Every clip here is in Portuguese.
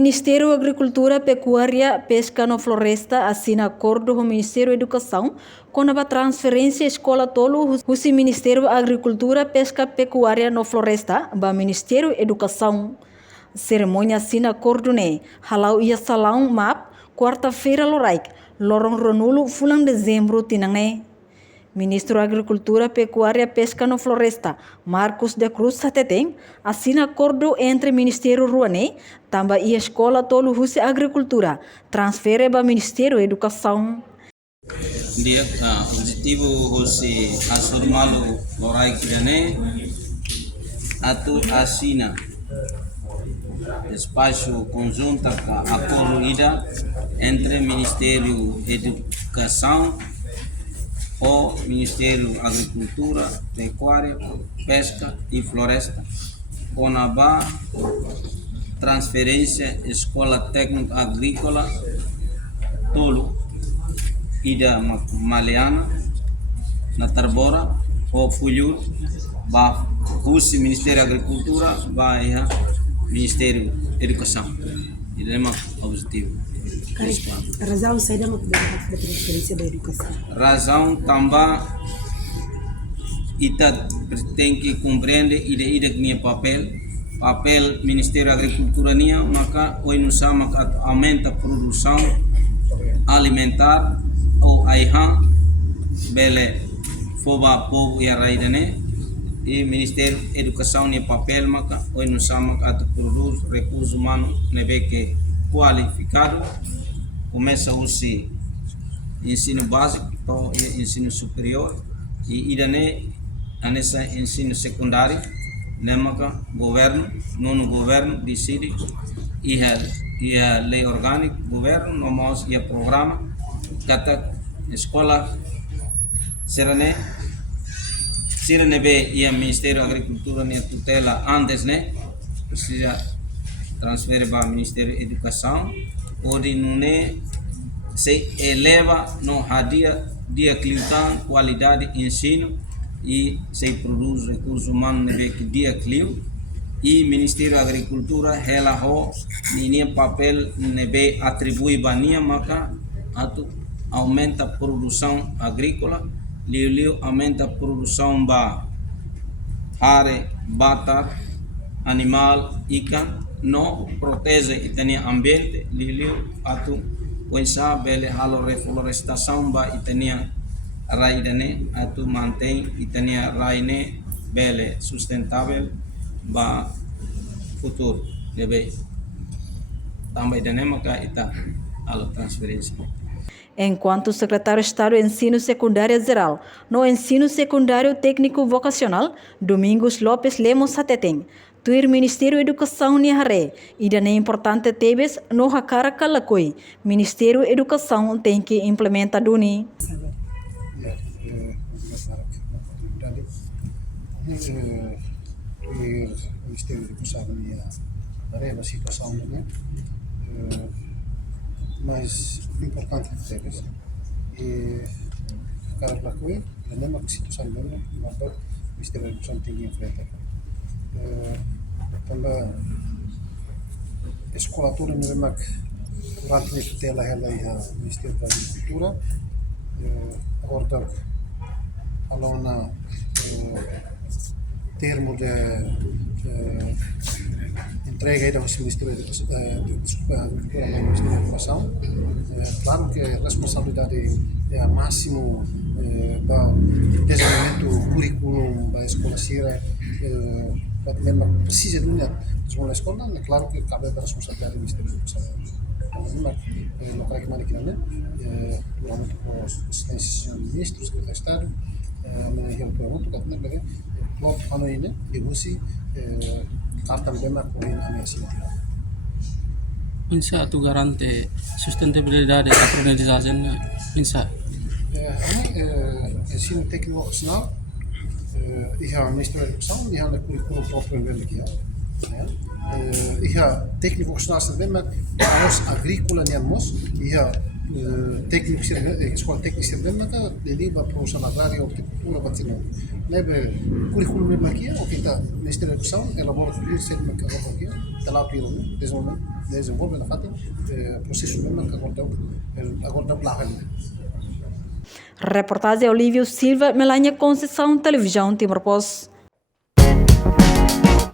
Ministério da Agricultura, Pecuária, Pesca e Floresta assina acordo com o Ministério da Educação com a transferência escola tolo o Ministério da Agricultura, Pesca, Pecuária e Floresta para o Ministério da Educação. Cerimônia assina acordo ne halau ia salão map quarta-feira loraik lorong ronulo fulang dezembro tinangne. Ministro da Agricultura, Pecuária, Pesca e Floresta, Marcos de Cruz Sateteng, assina acordo entre Ministério Ruane, também e a Escola Tolo Rússia Agricultura, transfere para o Ministério da Educação. Dia objetivo hoje asformalo lorai kirane atu assina espaço conjunto ka acordo ida entre Ministério da Educação o Ministério da Agricultura, Pecuária, Pesca e Floresta, com a transferência Escola Técnica Agrícola Tolo ida Maleana na Tarbora o Fulhur ba Russo Ministério da Agricultura vai Ministério da Educação. Isso é o objetivo. Razão sai da transferência da educação. Razão também ita tem que compreender ida que minha papel Ministério da Agricultura nia maka oi não sama aumenta a produção alimentar ou aihan bele foba povo e araidane e Ministério da Educação nia papel maka oi não sama at produz recursos humanos nebe que qualificado começa o ensino básico para ensino superior e idane nessa ensino secundário nemaka governo nono governo decide e a lei orgânica governo nomos e a programa kata escola serane be e a Ministério da Agricultura ne tutela antes né precisa transferir para o Ministério da Educação onde não se eleva no dia cliutan qualidade de ensino e se produz recursos humanos que dia cliu e Ministério da Agricultura ela ninguém papel nebe atribui bania maka atu aumenta a produção agrícola liu aumenta a produção ba are bata animal ikan no protege itania ambiente liu atu wensa bele halo reflorestação ba itania raidane atu mantém itania raine bele sustentável ba futuro lebe também dane maka ita halo transferência. Enquanto secretário de Estado de Ensino Secundário Geral, no Ensino Secundário Técnico Vocacional, Domingos Lopes Lemos Sateteng, tuir Ministério da Educação Niharé, e da importante tebes no Hakara Kalakoi, Ministério da Educação tem que implementar Duni. O Ministério da Educação Niharé, a situação, né? Mais importante que tebes e Hakara Kalakoi, a mesma situação, né? Mas o Ministério da Educação tem que enfrentar. Também a escola toda no Remak durante a tutela ela é o Ministério da Agricultura agora alona termo de entrega ao Ministério da Educação. Claro que a responsabilidade é a máximo do desenvolvimento curriculum da escola Sierra mesmo precisa de uma escola, é claro que cabe a responsabilidade do Ministério da Educação. No que mais que não é, durante as decisões de ministros, secretário de Estado, mas eu pergunto que não é, logo ano ainda, e você carta de bema com a minha cidade. Insa tu garante sustentabilidade da aprendizagem, insa. Ensino técnico vocacional. Ik ga Ministério da Educação, ik ga de curriculum próprio aqui. Ik ga técnico vocacional também, mas nós agrícola nem nós, ik ga técnico escola técnica sirven maka jadi ba perusahaan agraria horticultura batino lebe currículo mesmo aqui o que está Ministério da Educação elabora tudo ser maka aqui tela piro desenvolve na fata processo mesmo que agora plagan. Reportagem Olívio Silva, Melania Conceição, Televisão Timor Post.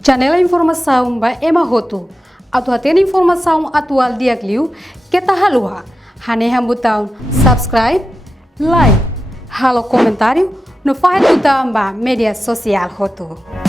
Janela informação ba Emahoto. Atual tem informação atual dia Gliu, que tá halua. Hanehan butang subscribe, like, halo comentário, no faz butang ba media sosial hoto.